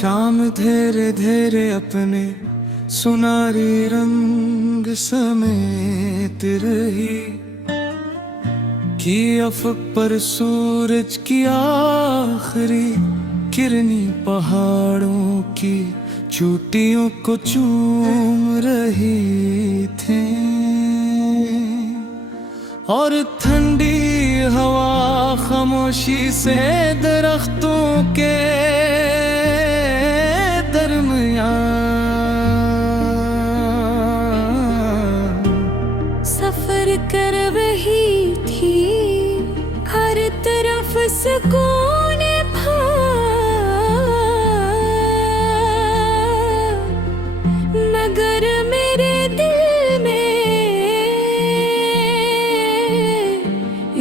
शाम धीरे धीरे अपने सुनारी रंग समेत रही कि अफक पर सूरज की आखिरी किरनी पहाड़ों की चोटियों को चूम रही थी और ठंडी हवा खामोशी से दरख्तों के दरमियान सफर कर रही थी। हर तरफ सुकून था, मगर मेरे दिल में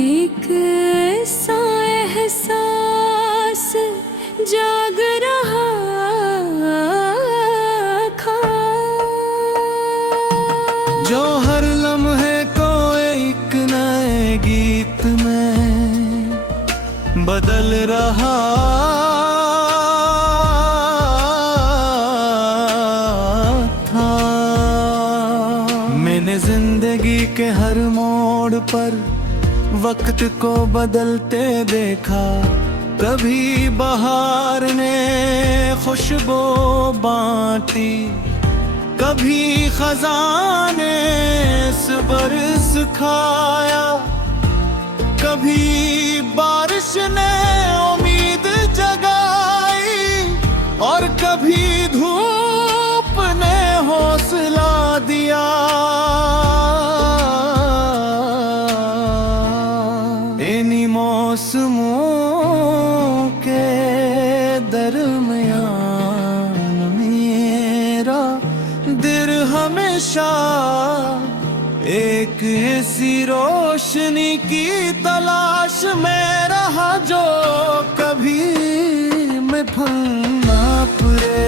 एक ऐसा एहसास जाग रहा था जो हर लम्हे को एक नए गीत में बदल रहा था। मैंने जिंदगी के हर मोड़ पर वक्त को बदलते देखा। कभी बहार ने खुशबू बांटी, कभी खजाने बरस खाया, कभी बारिश ने उम्मीद जगाई और कभी धूप ने हौसला दिया। इन्हीं मौसमों के दरमियान मेरा दिल हमेशा एक ऐसी रोशनी की तलाश में रहा जो कभी मैं फल ना पड़े।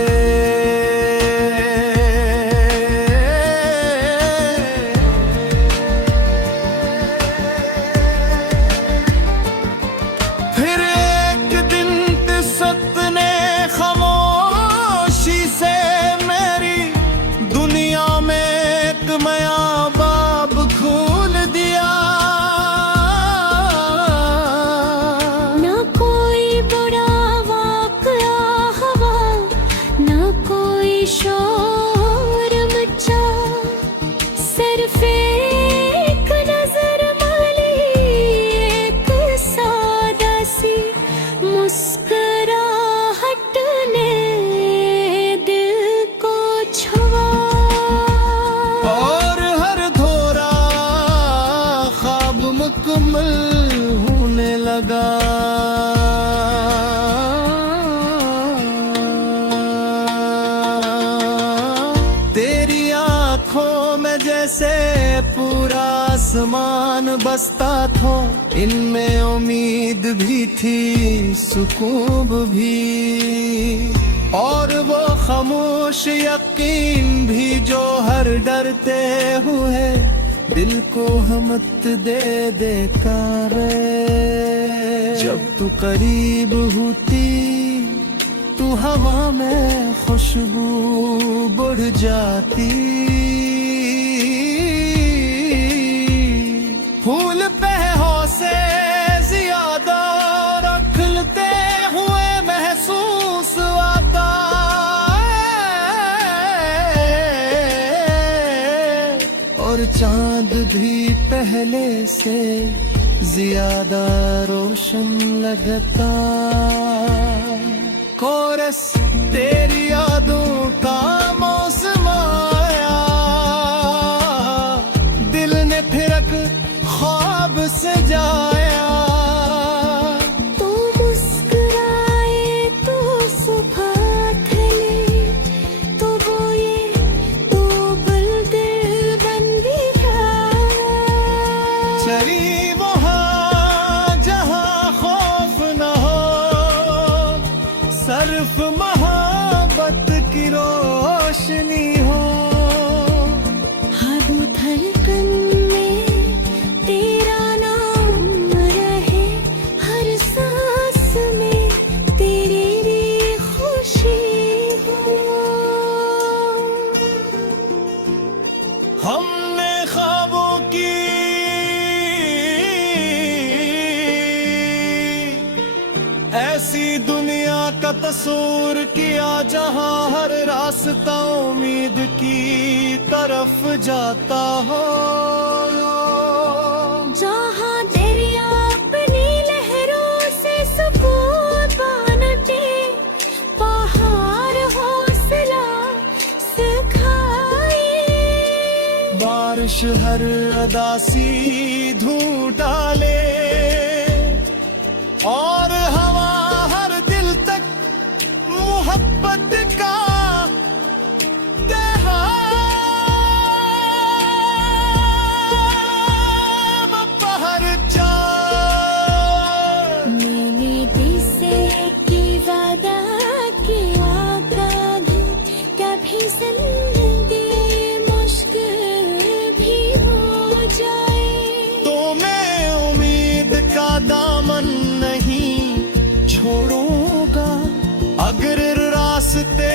फिर एक दिन तिसत ने खामोशी से मेरी दुनिया में एक नया बाब खोल दिया। ना कोई बुरा वाक़या हुआ, ना कोई शोर मचा, सिर्फ एक नजर वाली एक सादा सी मुस्कुराहट ने दिल को छुआ और हर धोरा ख्वाब मुकम्मल होने लगा। तेरी आंखों में जैसे पूरा आसमान बसता था। इनमें उम्मीद भी थी, सुकून भी और वो खामोश यकीन भी जो हर डरते हुए दिल को हिम्मत दे देकर। जब तू करीब होती तू हवा में खुशबू बढ़ जाती। फूल पे से ज्यादा रखते हुए महसूस आता और चांद भी पहले से ज्यादा रोशन लगता। कोरस तेरी यादों का मौसम आया, दिल ने फिर ख्वाब सजाया। तू मुस्कुराए तो सुबह ढले, तो बोए तो दिल बन गया। चली वहाँ जहाँ खौफ न हो, सिर्फ मोहब्बत की रोशनी हो। हर धड़कन में तेरा नाम कसूर किया जहां हर रास्ता उम्मीद की तरफ जाता हो। जहाँ दरिया अपनी लहरों से सुकून बांटे, पहाड़ हौसला सिखाए। बारिश हर अदासी धूं डाले और हवा हर दिल तक मोहब्बत का मैंने दिसे की वादा किया कभी, कभी जिंदगी मुश्किल भी हो जाए तो मैं उम्मीद का दामन नहीं छोड़ूंगा। अगर रास्ते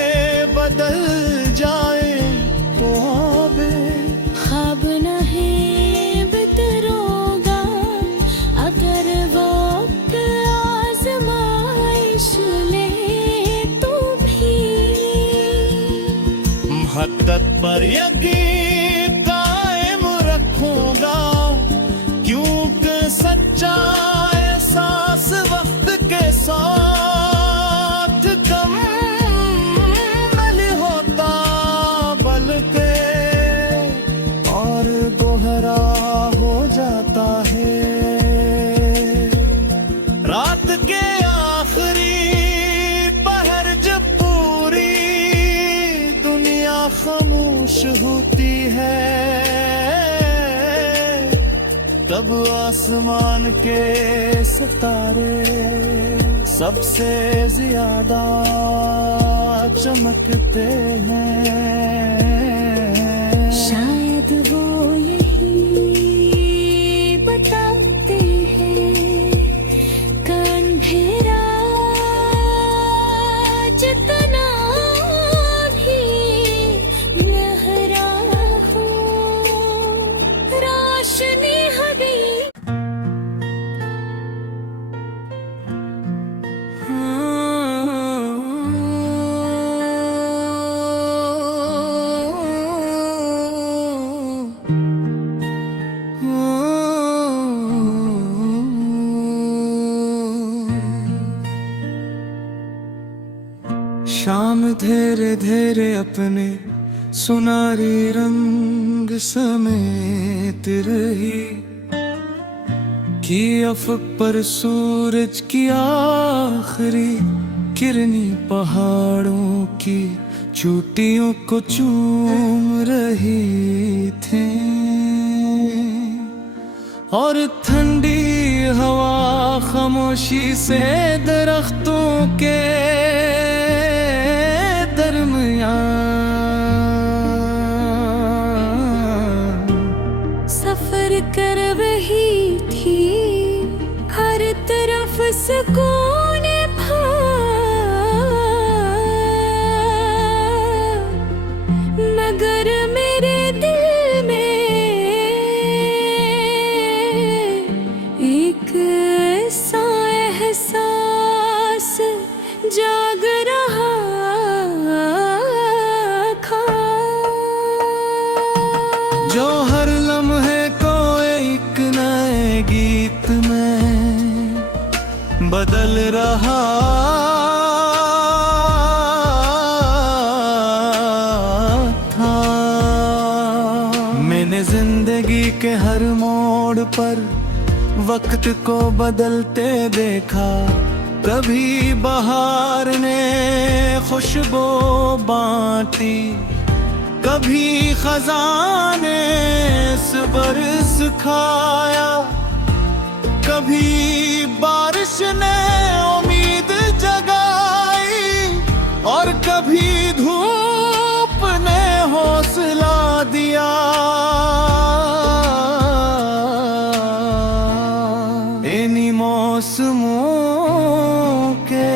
बदल जाए तो ख्वाब नहीं बितरोगा। अगर वक्त आजमाइश ले तो भी हद्दत पर यकीन कायम रखूंगा, क्योंकि सच्चा एहसास वक्त के साथ कम नहीं होता, बल्कि और दोहरा हो जाता है। रात के आखिरी पहर जब पूरी दुनिया खामोश होती है, तब आसमान के सितारे सबसे ज्यादा चमकते हैं। शायद वो यही बताते हैं कि अंधेरा जितना भी गहरा हो, रोशनी हबी शाम धीरे धीरे अपने सुनारी रंग समेत रही, कि अफक पर सूरज की आखिरी किरनी पहाड़ों की चोटियों को चूम रही थी, और ठंडी हवा खामोशी से दरख्तों के सफर कर रही थी। हर तरफ सुकून था, मगर मेरे दिल में एक ऐसा एहसास जाग रहा था, जो हर लम्हे को एक नए गीत में बदल रहा था। मैंने जिंदगी के हर मोड़ पर वक्त को बदलते देखा, कभी बहार ने खुशबू बांटी, कभी खजाने बरस खाया, कभी बारिश ने उम्मीद जगाई, और कभी धूप ने हौसला दिया। इन्हीं मौसमों के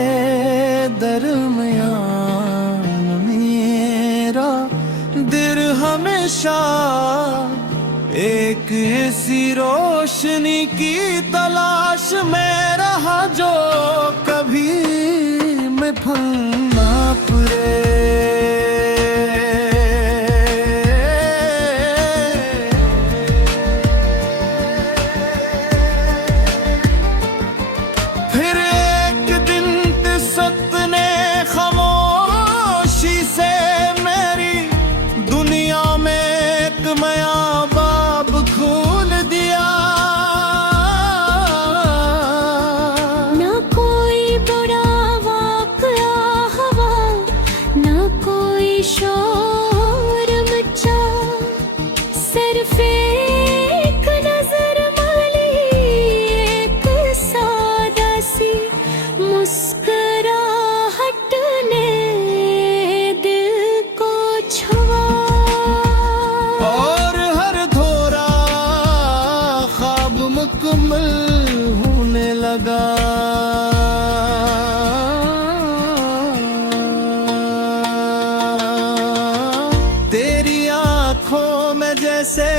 दरमियान मेरा दिल हमेशा एक ऐसी रोशनी की तलाश में रहा, जो कभी फल नाप रे। फिर एक दिन तिसत ने खामोशी से मेरी दुनिया में एक नया बाब खोल दिया। ना कोई बुरा वाक़या हुआ, ना कोई शोर मचा, सिर्फ एक नजर मिली, एक सादा सी मुस्कुराहट ने दिल को छुआ। और हर धोरा ख्वाब मुकम्मल होने लगा। तेरी आंखों में जैसे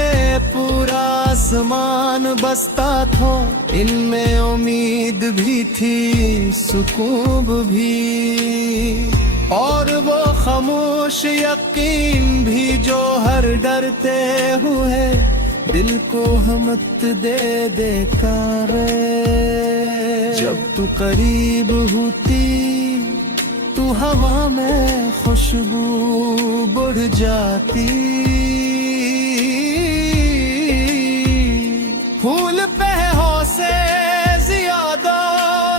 पूरा आसमान बसता था, इनमें उम्मीद भी थी, सुकून भी, और वो खामोश यकीन भी जो हर डरते हुए दिल को हमत दे रे। जब तू करीब होती तू हवा में खुशबू बढ़ जाती। फूल पे से ज्यादा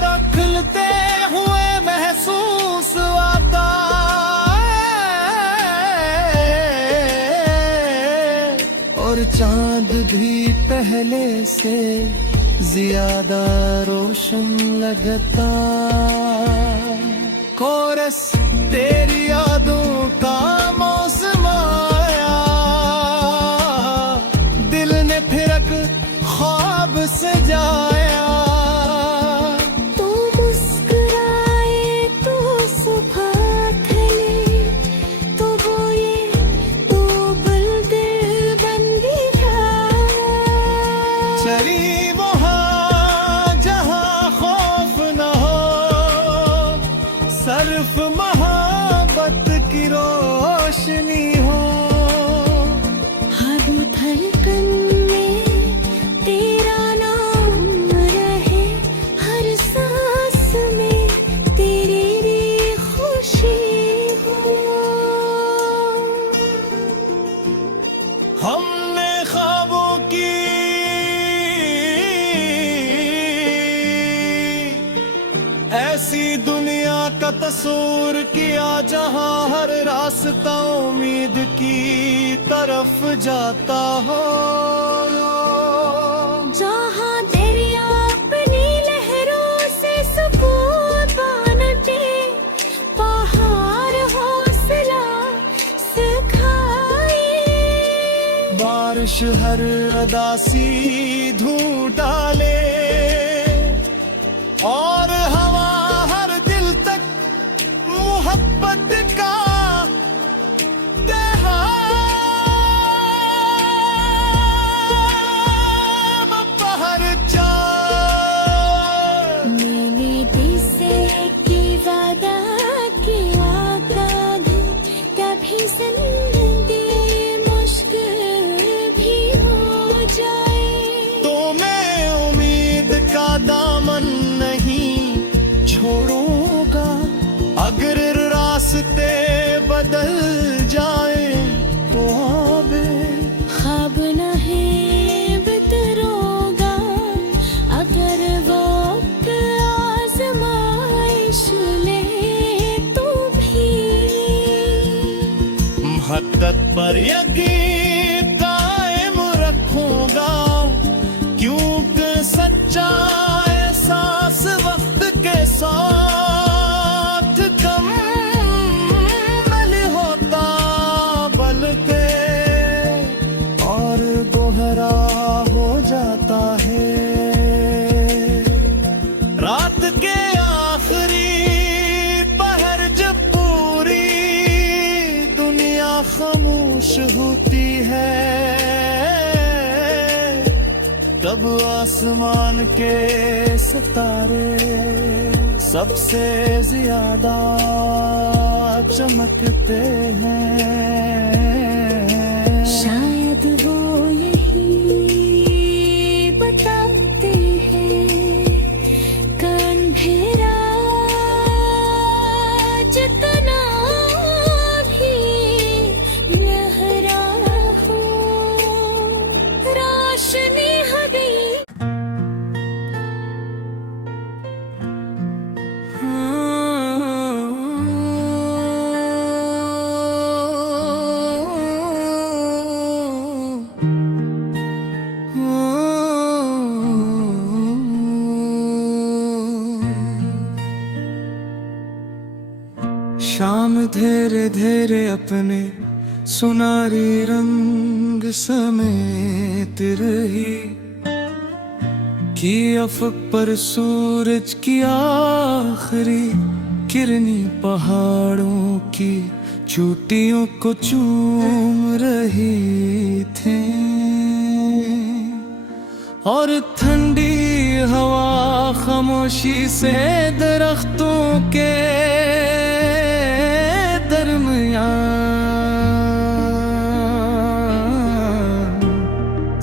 रखते हुए महसूस आता। और चांद भी पहले से ज्यादा रोशन लगता। कोरस तेरी यादों का मौसम आया, दिल ने फिरक ख्वाब सजाया। तू मुस्कुराए, तू सुबह खिले, तू बोए, तू दिल बंदी चली वहाँ जहाँ खौफ न हो, सिर्फ मोहब्बत की रोशनी हो। हर धड़कन में तेरा नाम रहे, हर सांस में तेरी खुशी हो। हमने ख्वाबों की ऐसी दुनिया का तस्वीर किया जहां हर रास्ता उम्मीद की तरफ जाता हो। जहाँ दरिया अपनी लहरों से सुकून बांटे, पहाड़ हौसला सिखाए। बारिश हर अदासी धूल डाले, और हवा हर दिल तक मोहब्बत का पहर मैंने दिसे की वादा किया, कभी जिंदगी मुश्किल भी हो जाए तो मैं उम्मीद का दामन नहीं छोड़ूंगा। अगर रास्ते बदल जाए तो आबे ख्वाब न है बदरोगा, अगर वक्त आजमाइश ले तो भी मोहब्बत पर यकीन कायम रखूंगा, क्योंकि सच्चा एहसास वक्त के साथ कम होता, बल्कि और दोहरा हो जाता है। रात के आखिरी पहर जब पूरी दुनिया खामोश होती है, तब आसमान के सितारे सबसे ज्यादा चमकते हैं। शायद वो यही बताते हैं कि अंधेरा जितना भी गहरा हो, रोशनी हबी शाम धीरे धीरे अपने सुनारी रंग समेत रही कि अफक पर सूरज की आखिरी किरनी पहाड़ों की चोटियों को चूम रही थी और ठंडी हवा खामोशी से दरख्तों के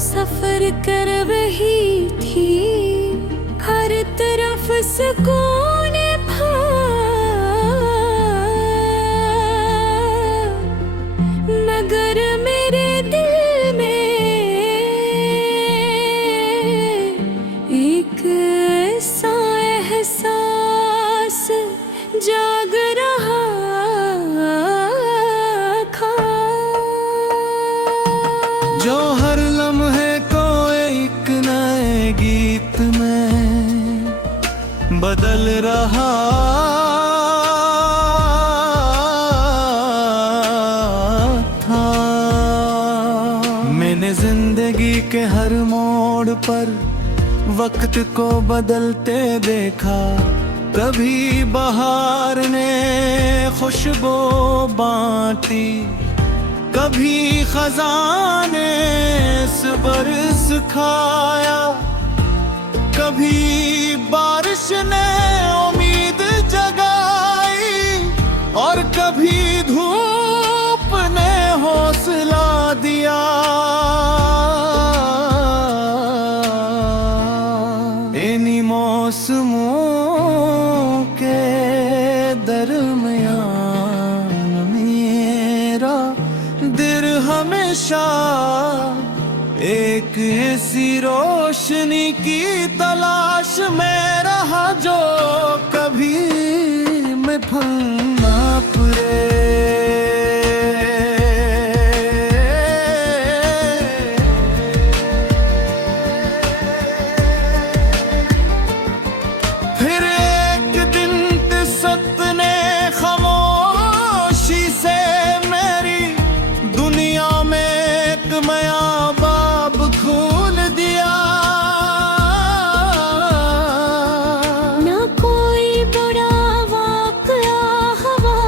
सफर कर रही थी, हर तरफ सुकून था, मगर मेरे दिल में एक ऐसा एहसास जाग रहा था जो हर लम्हे को एक नए गीत में बदल रहा था। मैंने जिंदगी के हर मोड़ पर वक्त को बदलते देखा, कभी बहार ने खुशबू बांटी, कभी खजाने बरस खाया, कभी बारिश ने उम्मीद जगाई और कभी धूप ने हौसला दिया। इन्हीं मौसमों के दरमियान मेरा दिल हमेशा एक ऐसी रोशनी की तलाश में रहा जो कभी मैं फल ना पड़े। फिर एक दिन तिसत ने खामोशी से मेरी दुनिया में एक नया बाब खोल दिया। ना कोई बुरा वाक़या हुआ,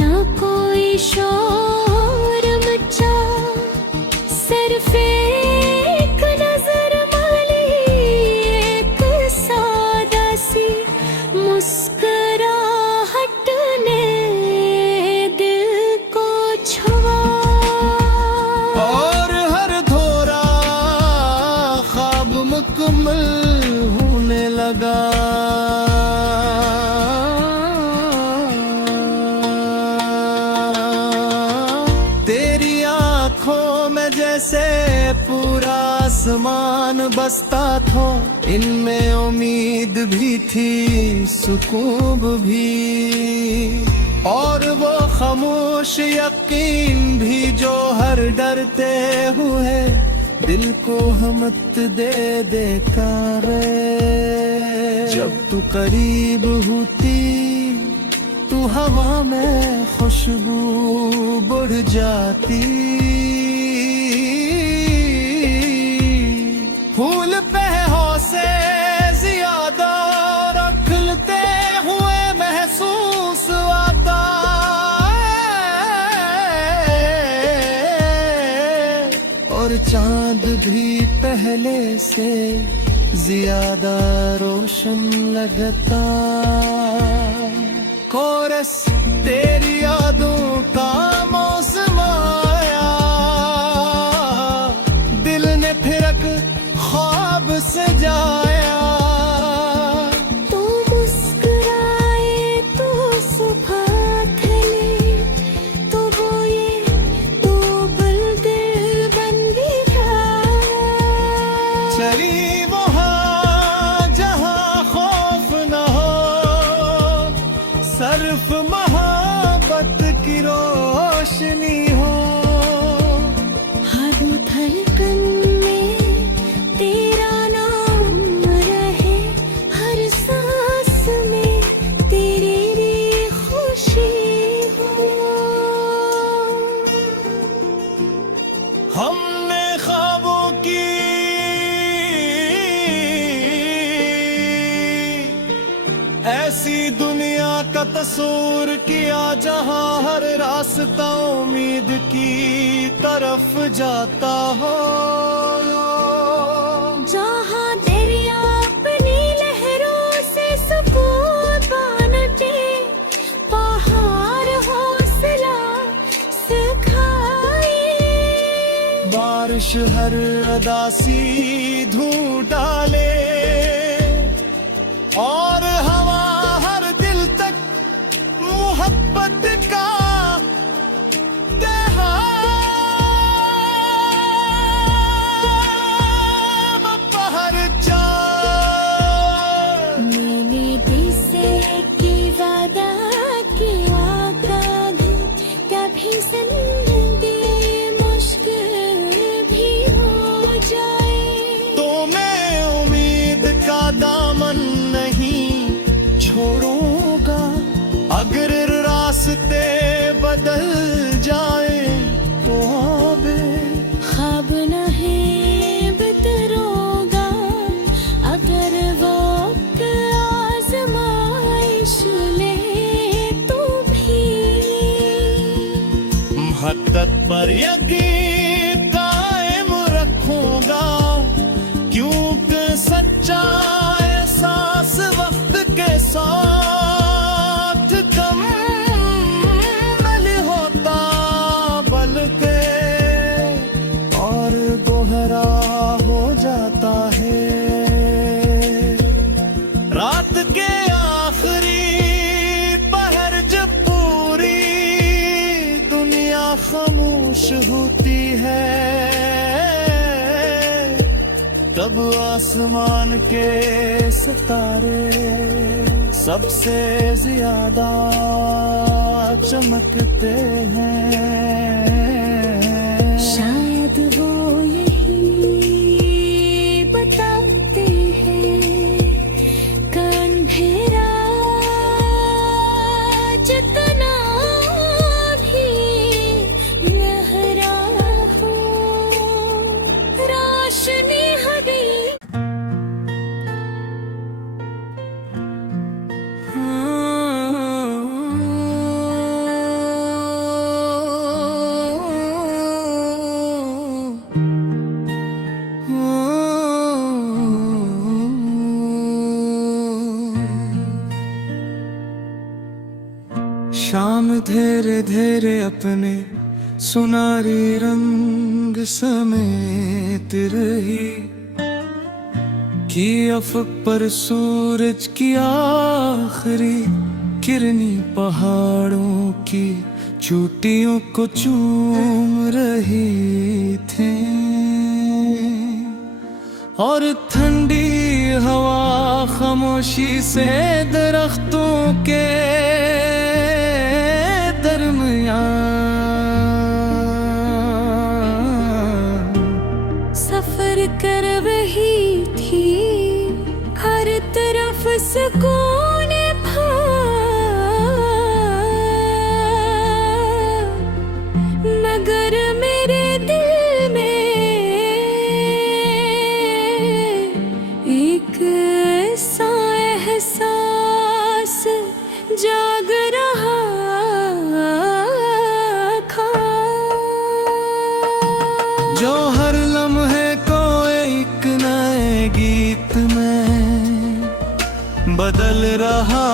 ना कोई शोर मचा, सिर्फ एक नजर मिली, एक सादा सी मुस्कुराहट ने दिल को छुआ और हर धोरा ख्वाब मुकम्मल होने लगा। तेरी आंखों में जैसे पूरा आसमान बसता था, इनमें उम्मीद भी थी, सुकून भी, और वो खामोश यकीन भी जो हर डरते हुए दिल को हमत दे करे। जब तू करीब होती तू हवा में खुशबू बढ़ जाती, फूल पे हौसे ज्यादा रखते हुए महसूस आता, और चांद भी पहले से ज्यादा रोशन लगता। कोरस तेरी यादों का मौसम आया, दिल ने फिरक ख्वाब सजाया। तू मुस्कुराए तो सुबह खिले, तो बोए तो दिल बंदी चली वहाँ जहाँ खौफ न हो, सर्फ मोहब्बत की रोशनी हो। हर धड़कन में तेरा नाम रहे, हर सांस में तेरी खुशी हो। हमने ख्वाबों की ऐसी दुनिया का तस्वूर किया, जहां हर रास्ता उम्मीद की तरफ जाता हो। जहाँ दरिया अपनी लहरों से सुकून बांटे, पहाड़ हौसला सिखाए। बारिश हर अदासी धूं डाले, और हवा हर दिल तक मोहब्बत का पहर मैंने दिसे की वादा किया, कभी जिंदगी मुश्किल भी हो जाए तो मैं उम्मीद का दामन नहीं छोड़ूंगा। अगर रास्ते बदल जाए तो ख्वाब नहीं बितरोगा। अगर वक्त आजमाइश ले तो भी हक़ीक़त पर यकीन कायम रखूंगा, क्योंकि सच्चा एहसास वक्त के साथ कम नहीं होता, बल्कि और दोहरा हो जाता है। रात के आखिरी पहर जब पूरी दुनिया खामोश होती है, तब आसमान के सितारे सबसे ज्यादा चमकते हैं। शायद वो यही बताते हैं, कि अंधेरा जितना भी गहरा हो, रोशनी हरी शाम धीरे धीरे अपने सुनारी रंग समेत रही, कि अफक पर सूरज की आखिरी किरनी पहाड़ों की चोटियों को चूम रही थी। और ठंडी हवा खामोशी से दरख्तों के सफर कर रही थी, हर तरफ सुकून था। मगर मेरे दिल में एक ऐसा एहसास जाग रहा था, जो हर लम्हे को एक नए गीत में बदल रहा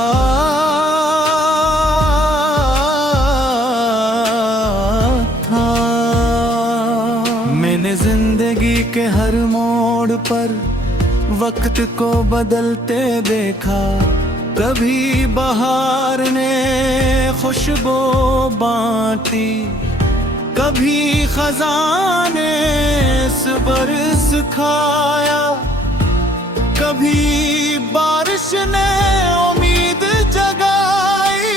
था। मैंने जिंदगी के हर मोड़ पर वक्त को बदलते देखा। कभी बहार ने खुशबू बांटी, कभी खजाने बरस खाया, कभी बारिश ने उम्मीद जगाई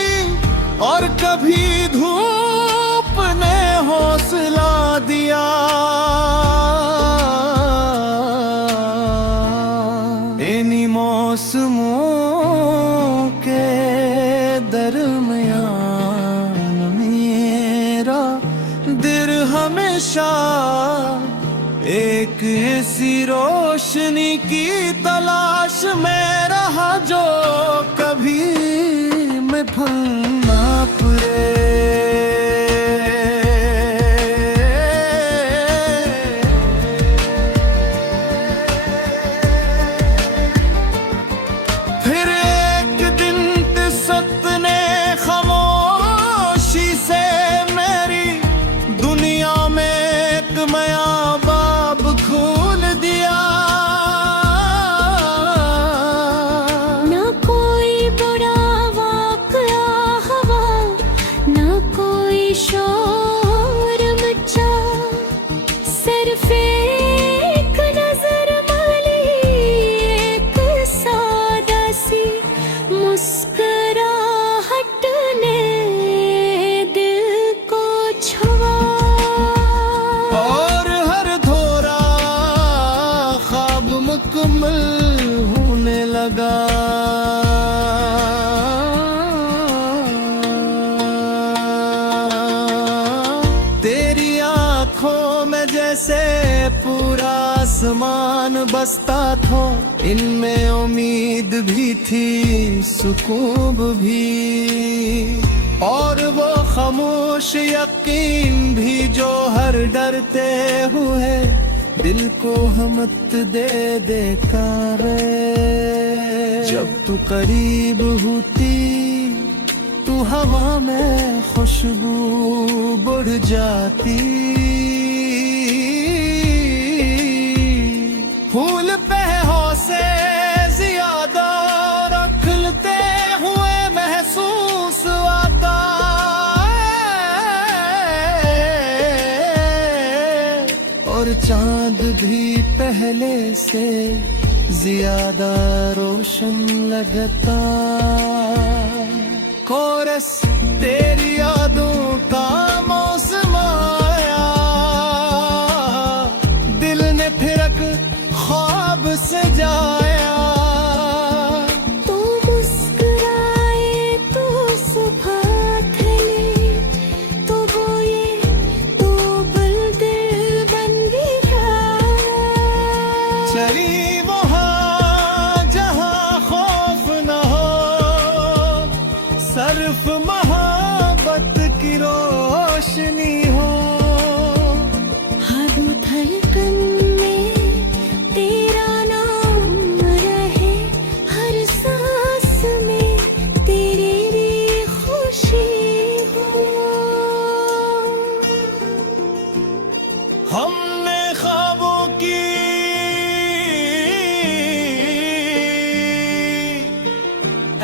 और कभी धूप ने हौसला दिया। इन्हीं मौसमों के दरमियान मेरा दिल हमेशा एक ऐसी रोशनी की तलाश में रहा जो कभी मिट ना पड़े। फिर एक दिन तिसत ने खामोशी से मेरी दुनिया में एक नया बाब खोल दिया। ना कोई बुरा वाक़या हुआ, ना कोई शोर मचा, सिर्फ एक नजर मिली, एक सादा सी मुस्कुराहट ने दिल को छुआ। और हर धोरा ख्वाब मुकम्मल होने लगा। तेरी आंखों में जैसे पूरा आसमान बसता था। इनमें उम्मीद भी थी, सुकून भी, और वो खामोश यकीन भी जो हर डरते हुए दिल को हिम्मत दे देता रे। जब तू करीब होती तू हवा में खुशबू बढ़ जाती। फूल पे हौसे ज्यादा रखते हुए महसूस आता। और चांद भी पहले से ज्यादा रोशन लगता। कोरस तेरी यादों का मौसम आया, दिल ने फिर एक ख्वाब सजाया। तो मुस्कुराए तो सुबह खिले, तो बोए तो दिल बन गया। चली वहाँ जहाँ खौफ न हो, सिर्फ मोहब्बत की रोशनी हो। हर धड़कन में तेरा नाम रहे, हर सांस में तेरी खुशी हो। हमने ख्वाबों की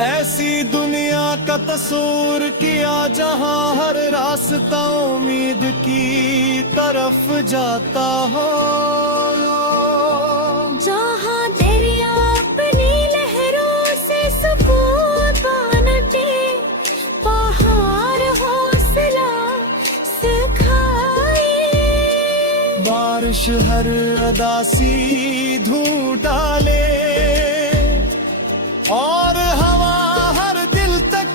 ऐसी दुनिया का तस्वीर किया जहां हर रास्ता उम्मीद की तरफ जाता हो। जहाँ दरिया अपनी लहरों से सुकून बांटे, पहाड़ हौसला सिखाए। बारिश हर अदा सी धूप डाले, और हवा हर दिल तक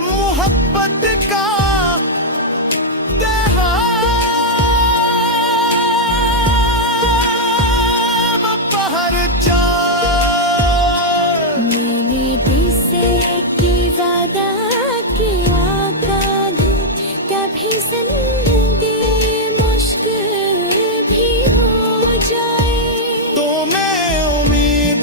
मोहब्बत का पहर मैंने दिसे की वादा किया था, कभी जिंदगी मुश्किल भी हो जाए तो मैं उम्मीद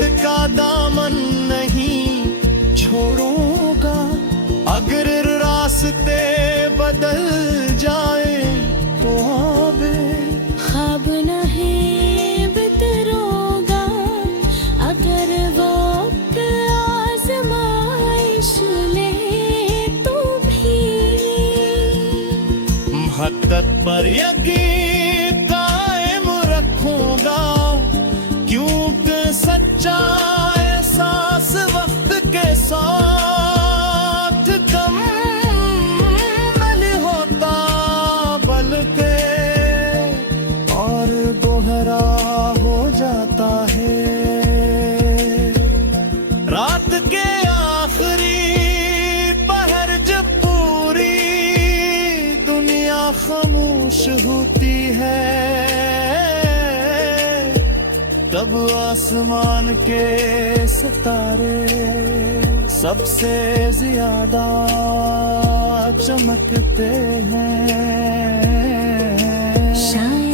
हकीकत पर यकीन कायम रखूंगा, क्योंकि सच्चा एहसास वक्त के साथ कम नहीं होता, बल्कि और दोहरा हो जाता है। रात के आखिरी पहर जब पूरी दुनिया खामोश होती है, तब आसमान के सितारे सबसे ज्यादा चमकते हैं। शायद